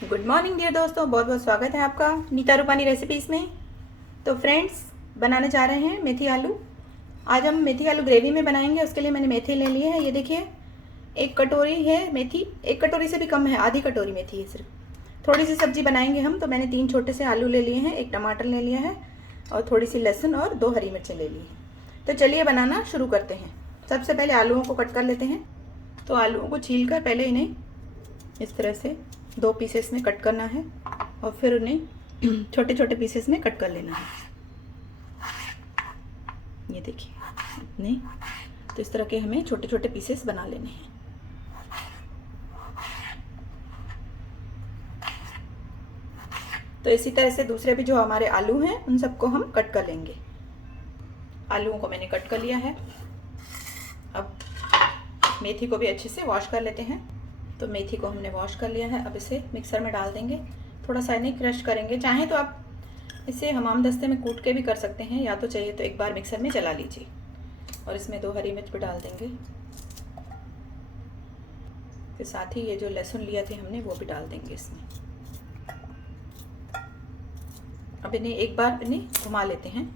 Good morning dear दोस्तों, बहुत बहुत स्वागत है आपका नीता रूपानी रेसिपीज़ में। तो फ्रेंड्स, बनाने जा रहे हैं मेथी आलू। आज हम मेथी आलू ग्रेवी में बनाएंगे। उसके लिए मैंने मेथी ले ली है। ये देखिए, एक कटोरी है मेथी। एक कटोरी से भी कम है, आधी कटोरी मेथी है सिर्फ। थोड़ी सी सब्जी बनाएंगे हम, तो मैंने 3 छोटे से आलू ले लिए हैं, एक टमाटर ले लिया है और थोड़ी सी लहसुन और 2 हरी मिर्चें ले ली हैं। तो चलिए बनाना शुरू करते हैं। सबसे पहले आलूओं को कट कर लेते हैं। तो आलूओं को छील कर पहले इन्हें इस तरह से 2 पीसेस में कट करना है और फिर उन्हें छोटे छोटे पीसेस में कट कर लेना है। ये देखिए इतने। तो इस तरह के हमें छोटे छोटे पीसेस बना लेने हैं। तो इसी तरह से दूसरे भी जो हमारे आलू हैं उन सबको हम कट कर लेंगे। आलूओं को मैंने कट कर लिया है। अब मेथी को भी अच्छे से वॉश कर लेते हैं। तो मेथी को हमने वॉश कर लिया है। अब इसे मिक्सर में डाल देंगे। थोड़ा सा इन्हें क्रश करेंगे। चाहें तो आप इसे हमाम दस्ते में कूट के भी कर सकते हैं, या तो चाहिए तो एक बार मिक्सर में चला लीजिए। और इसमें 2 हरी मिर्च भी डाल देंगे। फिर साथ ही ये जो लहसुन लिया थे हमने वो भी डाल देंगे इसमें। अब इन्हें एक बार घुमा लेते हैं।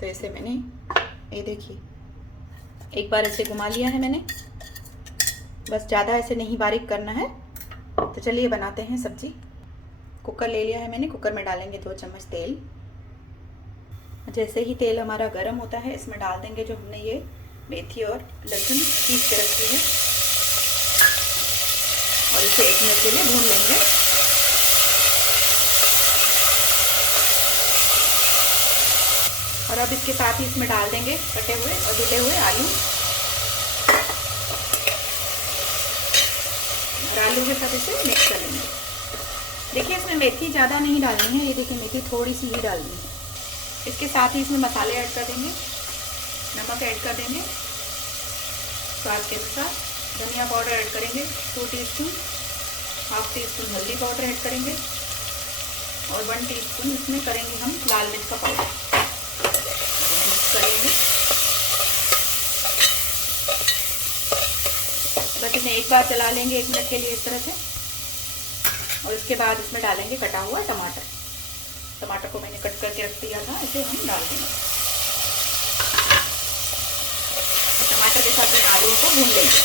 तो इसे मैंने, ये देखिए, एक बार इसे घुमा लिया है मैंने। बस ज़्यादा ऐसे नहीं बारीक करना है। तो चलिए बनाते हैं सब्जी। कुकर ले लिया है मैंने। कुकर में डालेंगे 2 चम्मच तेल। जैसे ही तेल हमारा गर्म होता है, इसमें डाल देंगे जो हमने ये मेथी और लहसुन पीस के रखी है, और इसे 1 मिनट के लिए भून लेंगे। और अब इसके साथ ही इसमें डाल देंगे कटे हुए और धुले हुए आलू। और आलू के साथ इसे मिक्स कर लेंगे। देखिए, इसमें मेथी ज़्यादा नहीं डालनी है। ये देखिए, मेथी थोड़ी सी ही डालनी है। इसके साथ ही इसमें मसाले ऐड कर देंगे। नमक ऐड कर देंगे स्वाद के अनुसार। धनिया पाउडर ऐड करेंगे 2 टीस्पून। 1/2 टीस्पून हल्दी पाउडर ऐड करेंगे और 1 टीस्पून इसमें करेंगे हम लाल मिर्च का पाउडर। मिक्स करेंगे। बस इन्हें एक बार चला लेंगे 1 मिनट के लिए इस तरह से। और इसके बाद इसमें डालेंगे कटा हुआ टमाटर। टमाटर को मैंने कट करके रख दिया था, इसे हम डाल देंगे। टमाटर के साथ में आलूओं को भून लेंगे।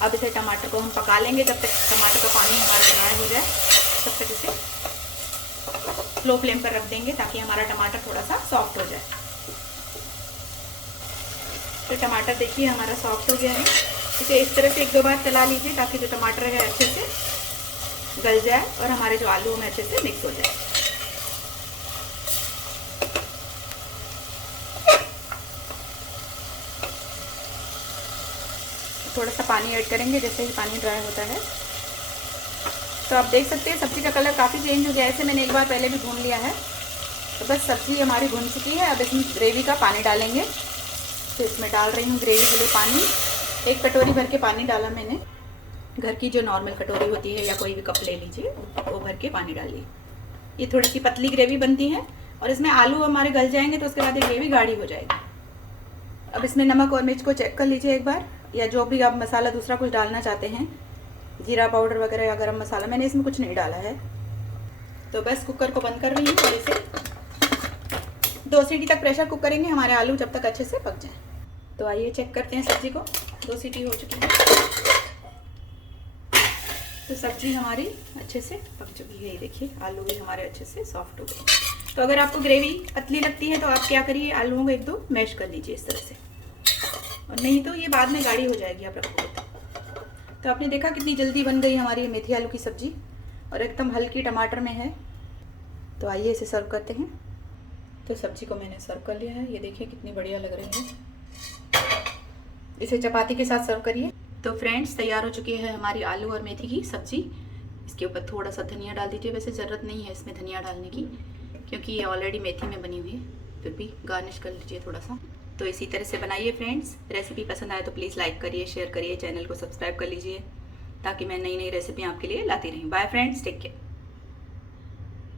अब इसे टमाटर को हम पका लेंगे जब तक टमाटर का पानी हमारा ड्राई हो जाए। तब तक इसे स्लो फ्लेम पर रख देंगे ताकि हमारा टमाटर थोड़ा सा सॉफ्ट हो जाए। तो टमाटर देखिए हमारा सॉफ्ट हो गया है। इसे इस तरह से 1-2 बार चला लीजिए ताकि जो टमाटर है अच्छे से गल जाए और हमारे जो आलू में अच्छे से मिक्स हो जाए। थोड़ा सा पानी ऐड करेंगे जैसे ही पानी ड्राई होता है। तो आप देख सकते हैं सब्जी का कलर काफ़ी चेंज हो गया है। इसे मैंने एक बार पहले भी भून लिया है। तो बस सब्जी हमारी भून चुकी है। अब इसमें ग्रेवी का पानी डालेंगे। तो इसमें डाल रही हूँ ग्रेवी के लिए पानी। 1 कटोरी भर के पानी डाला मैंने। घर की जो नॉर्मल कटोरी होती है या कोई भी कप ले लीजिए, वो भर के पानी डालिए। ये थोड़ी सी पतली ग्रेवी बनती है और इसमें आलू हमारे गल जाएंगे तो उसके बाद ये ग्रेवी गाढ़ी हो जाएगी। अब इसमें नमक और मिर्च को चेक कर लीजिए एक बार, या जो भी आप मसाला दूसरा कुछ डालना चाहते हैं, जीरा पाउडर वगैरह या गरम मसाला। मैंने इसमें कुछ नहीं डाला है। तो बस कुकर को बंद कर रही हूँ और इसे 2 सीटी तक प्रेशर कुक करेंगे, हमारे आलू जब तक अच्छे से पक जाएं। तो आइए चेक करते हैं सब्जी को। 2 सीटी हो चुकी है। तो सब्जी हमारी अच्छे से पक चुकी है। ये देखिए, आलू भी हमारे अच्छे से सॉफ्ट हो गए। तो अगर आपको ग्रेवी पतली लगती है तो आप क्या करिए, आलूओं को 1-2 मैश कर लीजिए इस तरह से, और नहीं तो ये बाद में गाढ़ी हो जाएगी आप रखोगे तो। आपने देखा कितनी जल्दी बन गई हमारी मेथी आलू की सब्जी, और एकदम हल्की टमाटर में है। तो आइए इसे सर्व करते हैं। तो सब्जी को मैंने सर्व कर लिया है। ये देखिए कितनी बढ़िया लग रही है। इसे चपाती के साथ सर्व करिए। तो फ्रेंड्स, तैयार हो चुकी है हमारी आलू और मेथी की सब्जी। इसके ऊपर थोड़ा सा धनिया डाल दीजिए। वैसे ज़रूरत नहीं है इसमें धनिया डालने की, क्योंकि ये ऑलरेडी मेथी में बनी हुई है। फिर भी गार्निश कर लीजिए थोड़ा सा। तो इसी तरह से बनाइए फ्रेंड्स। रेसिपी पसंद आए तो प्लीज़ लाइक करिए, शेयर करिए, चैनल को सब्सक्राइब कर लीजिए ताकि मैं नई नई रेसिपी आपके लिए लाती रहूँ। Bye friends, take care.